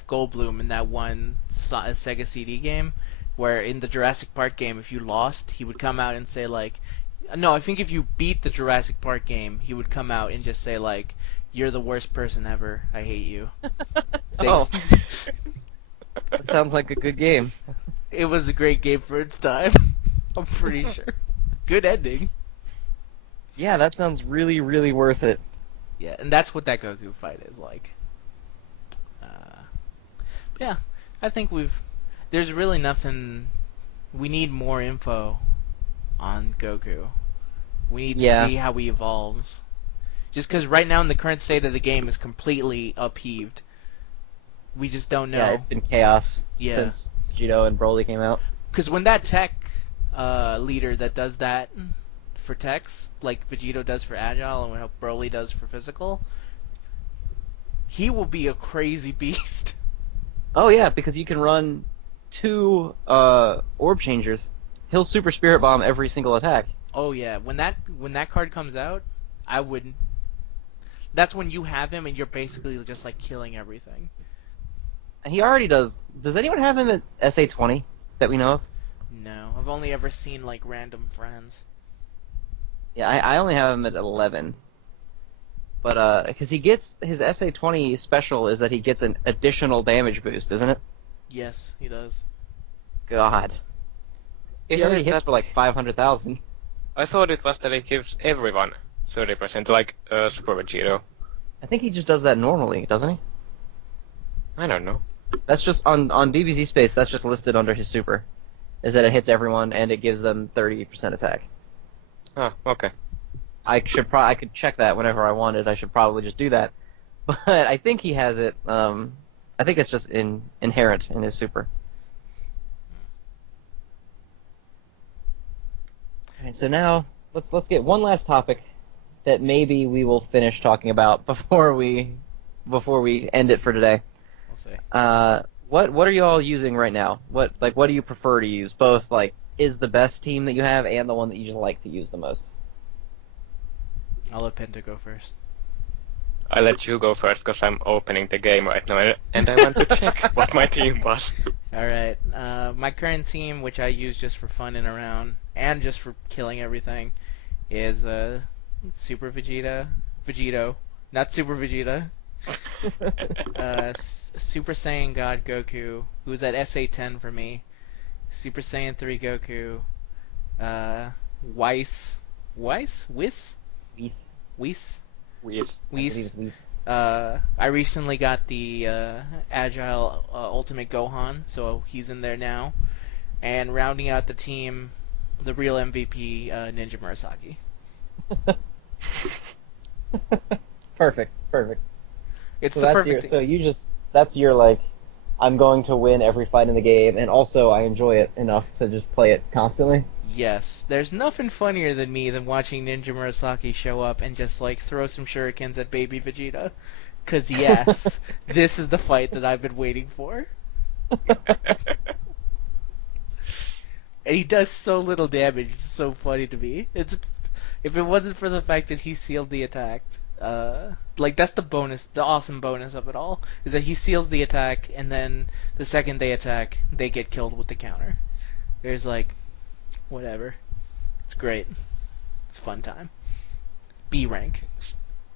Goldblum in that one Sega CD game, where in the Jurassic Park game, if you lost, he would come out and say like, no, I think if you beat the Jurassic Park game, he would come out and just say like, "You're the worst person ever. I hate you." Oh, that sounds like a good game. It was a great game for its time. I'm pretty sure. Good ending. Yeah, that sounds really, really worth it. Yeah, and that's what that Goku fight is like. Yeah, I think there's really nothing. We need more info on Goku. We need to see how he evolves. Just because right now in the current state of the game is completely upheaved. We just don't know. Yeah, it's been chaos Yeah. since Vegito and Broly came out. Because when that tech leader that does that for techs, like Vegito does for agile and what Broly does for physical, he will be a crazy beast. Oh yeah, because you can run 2 orb changers. He'll super spirit bomb every single attack. Oh yeah, when that card comes out, I wouldn't. That's when you have him and you're basically just like killing everything. And he already does. Does anyone have him at SA20 that we know of? No, I've only ever seen like random friends. Yeah, I only have him at 11. But because he gets his SA20 special is that he gets an additional damage boost, isn't it? Yes, he does. God. He Isn't already it hits that- for like 500,000. I thought it was that it gives everyone 30%, like Super Vegito. I think he just does that normally, doesn't he? I don't know. That's just on DBZ Space. That's just listed under his super, is that it hits everyone and it gives them 30% attack. Oh, okay. I could check that whenever I wanted. I should probably just do that, but I think he has it. I think it's just inherent in his super. Alright, so now let's get one last topic that maybe we will finish talking about before we end it for today. We'll see. What are you all using right now? What do you prefer to use? Both is the best team that you have and the one that you just like to use the most? I'll let Penta go first. I'll let you go first because I'm opening the game right now and I want to check what my team was. Alright, my current team, which I use just for fun and around, and just for killing everything, is Super Vegito, not Super Vegeta, Super Saiyan God Goku, who's at SA10 for me, Super Saiyan 3 Goku, Whis? I recently got the Agile Ultimate Gohan, so he's in there now. And rounding out the team, the real MVP, Ninja Murasaki. Perfect. It's So the that's perfect that's your I'm going to win every fight in the game, and also I enjoy it enough to just play it constantly. Yes, there's nothing funnier than me than watching Ninja Murasaki show up and just throw some shurikens at baby Vegeta. 'Cause yes, this is the fight that I've been waiting for. And he does so little damage, it's so funny to me. If it wasn't for the fact that he sealed the attack, that's the bonus, the awesome bonus of it all, is that he seals the attack, and then the second they attack, they get killed with the counter. There's whatever. It's great. It's a fun time. B rank.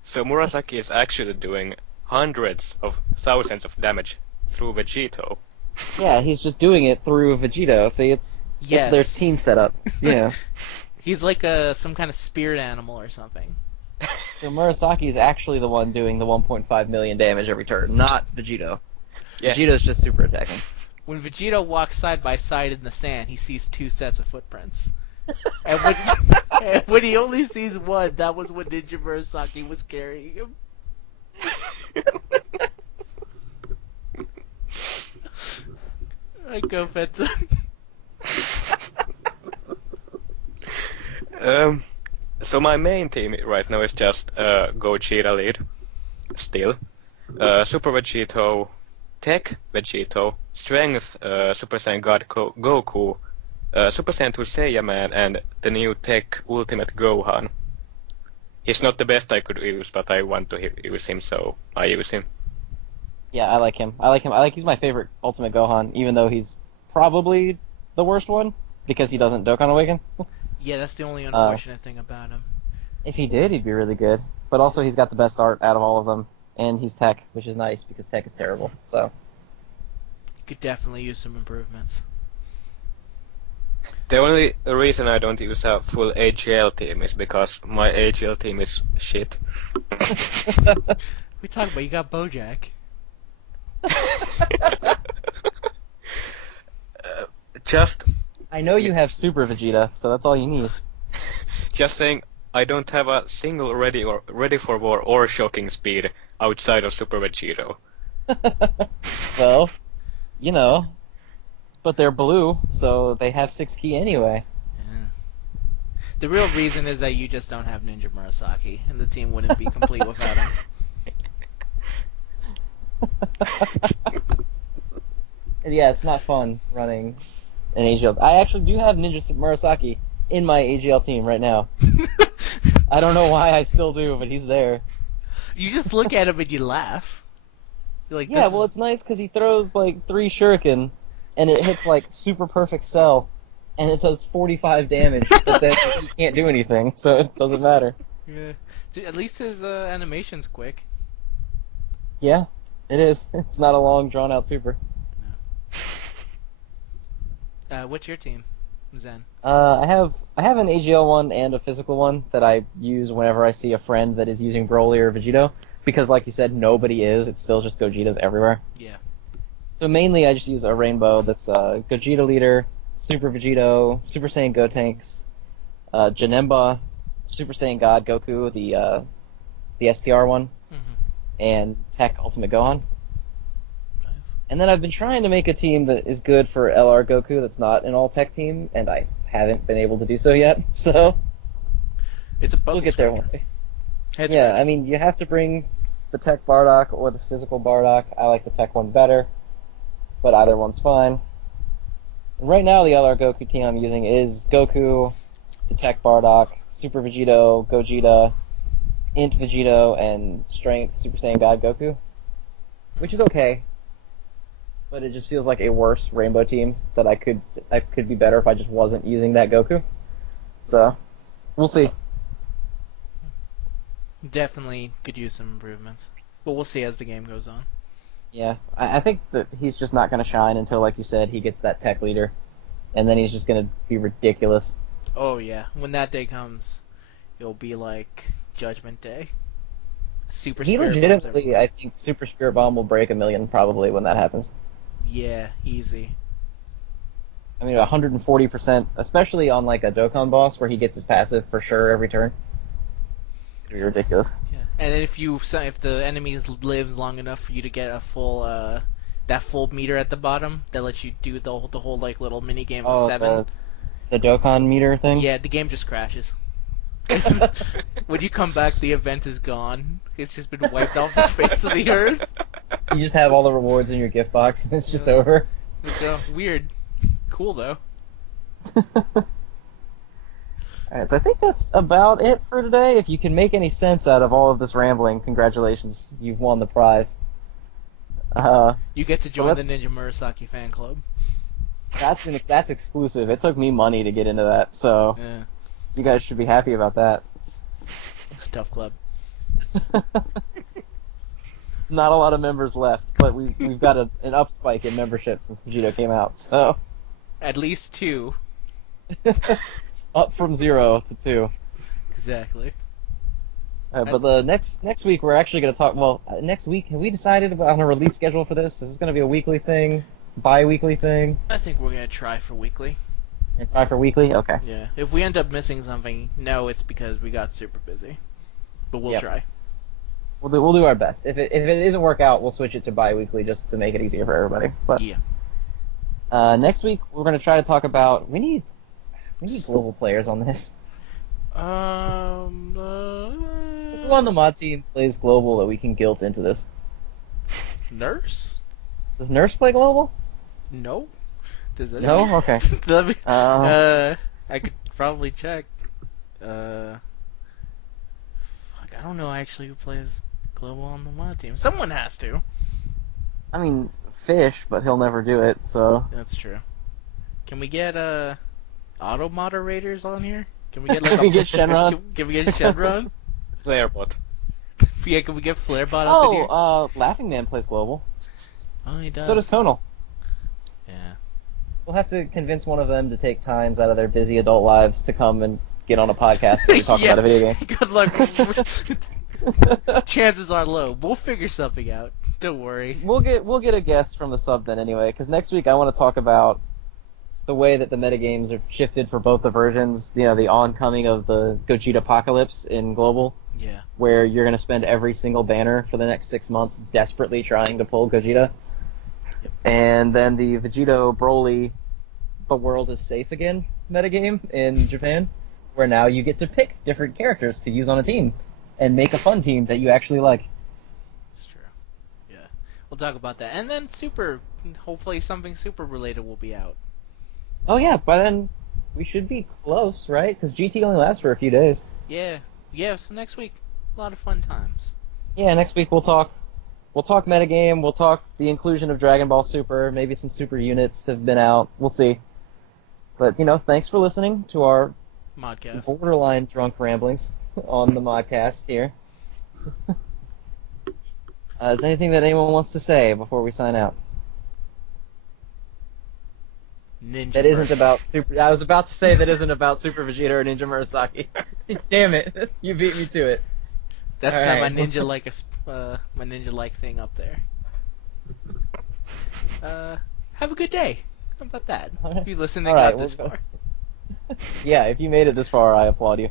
So Murasaki is actually doing hundreds of thousands of damage through Vegito. Yeah, he's just doing it through Vegito. See, it's their team setup. Yeah. He's some kind of spirit animal or something. So Murasaki is actually the one doing the 1.5 million damage every turn, not Vegito. Yeah. Vegito's just super attacking. When Vegito walks side by side in the sand, he sees 2 sets of footprints. And when he only sees one, that was when Ninja Murasaki was carrying him. I go, Penta. So my main team right now is just Gogeta lead, still. Super Vegito, Tech Vegito, Strength Super Saiyan God Goku, Super Saiyan 2 Saiyaman, and the new Tech Ultimate Gohan. He's not the best I could use, but I want to use him, so I use him. Yeah, I like him. He's my favorite Ultimate Gohan, even though he's probably the worst one, because he doesn't Dokkan Awaken. Yeah, that's the only unfortunate thing about him. If he did, he'd be really good. But also, he's got the best art out of all of them, and he's Tech, which is nice, because Tech is terrible, so... Could definitely use some improvements. The only reason I don't use a full AGL team is because my AGL team is shit. We talking about you got Bojack. Just... I know you have Super Vegeta, so that's all you need. Just saying, I don't have a single ready for war or shocking speed outside of Super Vegito. Well, but they're blue, so they have 6 key anyway. Yeah. The real reason is that you just don't have Ninja Murasaki, and the team wouldn't be complete without him. Yeah, it's not fun running an AGL. I actually do have Ninja Murasaki in my AGL team right now. I don't know why I still do, but he's there. You just look at him and you laugh. You're like, yeah, well, it's nice because he throws 3 shuriken, and it hits super perfect cell, and it does 45 damage, but then he can't do anything, so it doesn't matter. Yeah. Dude, at least his animation's quick. Yeah, it is. It's not a long, drawn-out super. No. What's your team, Zen? I have an AGL one and a physical one that I use whenever I see a friend that is using Broly or Vegito, because like you said, nobody is. It's still just Gogetas everywhere. Yeah. So mainly I just use a rainbow that's Gogeta leader, Super Vegito, Super Saiyan Gotenks, Janemba, Super Saiyan God Goku, the STR one, and Tech Ultimate Gohan. Nice. And then I've been trying to make a team that is good for LR Goku that's not an all-tech team, and I haven't been able to do so yet, so It's a puzzle we'll get there one day. Head Yeah, scratcher. I mean, you have to bring the tech Bardock or the physical Bardock. I like the tech one better, but either one's fine. And right now, the LR Goku team I'm using is Goku, the tech Bardock, Super Vegito, Gogeta, Int Vegito, and Strength Super Saiyan God Goku, which is okay, but it just feels like a worse Rainbow team that I could be better if I just wasn't using that Goku. So, we'll see. Definitely could use some improvements, but we'll see as the game goes on. Yeah, I think that he's just not going to shine until, like you said, he gets that tech leader, and then he's just going to be ridiculous. Oh yeah, when that day comes, it'll be like Judgment Day. Super He Spirit Bombs legitimately, everywhere. I think Super Spirit Bomb will break 1 million probably when that happens. Yeah, easy. I mean, 140%, especially on like a Dokkan boss where he gets his passive for sure every turn. It'd be ridiculous. Yeah, and if the enemy lives long enough for you to get a full that full meter at the bottom that lets you do the whole like little mini game of 7. The Dokkan meter thing? Yeah, the game just crashes. When you come back, the event is gone. It's just been wiped off the face of the earth. You just have all the rewards in your gift box and it's just over. Weird. Cool though. Alright, so I think that's about it for today. If you can make any sense out of all of this rambling, congratulations, you've won the prize. You get to join the that's- Ninja Murasaki fan club. That's exclusive. It took me money to get into that, so Yeah, you guys should be happy about that. it's a tough club. Not a lot of members left, but we've got an upspike in membership since Vegito came out, so At least 2. up from 0 to 2. Exactly. But the next week we're actually going to talk. Well, next week have we decided on a release schedule for this? Is this going to be a weekly thing, bi-weekly thing? I think we're gonna try for weekly. It's try for weekly. Okay. Yeah. If we end up missing something, no, it's because we got super busy. But we'll Yep. try. We'll do our best. If it doesn't work out, we'll switch it to bi-weekly just to make it easier for everybody. But Yeah. next week we're going to try to talk about. We need global players on this. Who on the mod team plays global that we can guilt into this? Nurse? Does Nurse play global? No. Does it? No? Okay. Let me, Uh, I could probably check. Fuck, I don't know actually who plays global on the mod team. Someone has to. I mean, Fish, but he'll never do it, so. That's true. Can we get auto moderators on here? Can we get like Can we get Shenron? Can we get Shenron? Flarebot. Yeah, can we get Flarebot up in here? Laughing Man plays global. Oh, he does. So does Tonal. Yeah. We'll have to convince one of them to take times out of their busy adult lives to come and get on a podcast where we talk Yeah. about a video game. Good luck. Chances are low. We'll figure something out. Don't worry. We'll get a guest from the sub then anyway, because next week I want to talk about the way that the metagames are shifted for both the versions. You know, the oncoming of the Gogeta Apocalypse in Global, Yeah. where you're going to spend every single banner for the next 6 months desperately trying to pull Gogeta. Yep. And then the Vegito Broly, the world is safe again metagame in Japan, where now you get to pick different characters to use on a team and make a fun team that you actually like. It's true. Yeah. We'll talk about that. And then hopefully something super related will be out. Oh yeah, by then we should be close, right? Because GT only lasts for a few days. Yeah. Yeah, so next week, a lot of fun times. Yeah, next week we'll talk metagame, we'll talk the inclusion of Dragon Ball Super, maybe some super units have been out, we'll see. But, thanks for listening to our Modcast. borderline drunk ramblings on the Modcast here. Is there anything that anyone wants to say before we sign out? No. Ninja that isn't Murasaki. about Super. I was about to say that isn't about Super Vegeta or Ninja Murasaki. Damn it! You beat me to it. That's All not right. my ninja like my ninja like thing up there. Have a good day. How about that? If you listening All right, got this far. Yeah, if you made it this far, I applaud you.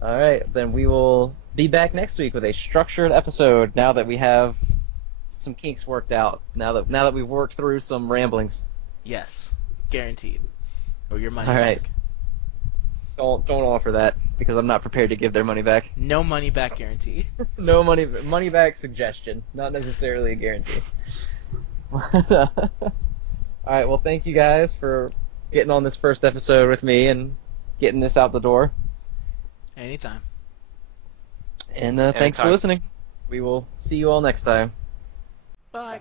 All right, then we will be back next week with a structured episode. Now that we have some kinks worked out. Now that we've worked through some ramblings. Yes, guaranteed. Or your money All right. back. Don't offer that because I'm not prepared to give their money back. No money back guarantee. No money back suggestion, not necessarily a guarantee. All right, well, thank you guys for getting on this first episode with me and getting this out the door. Anytime. And thanks for Anytime. listening. We will see you all next time. Bye.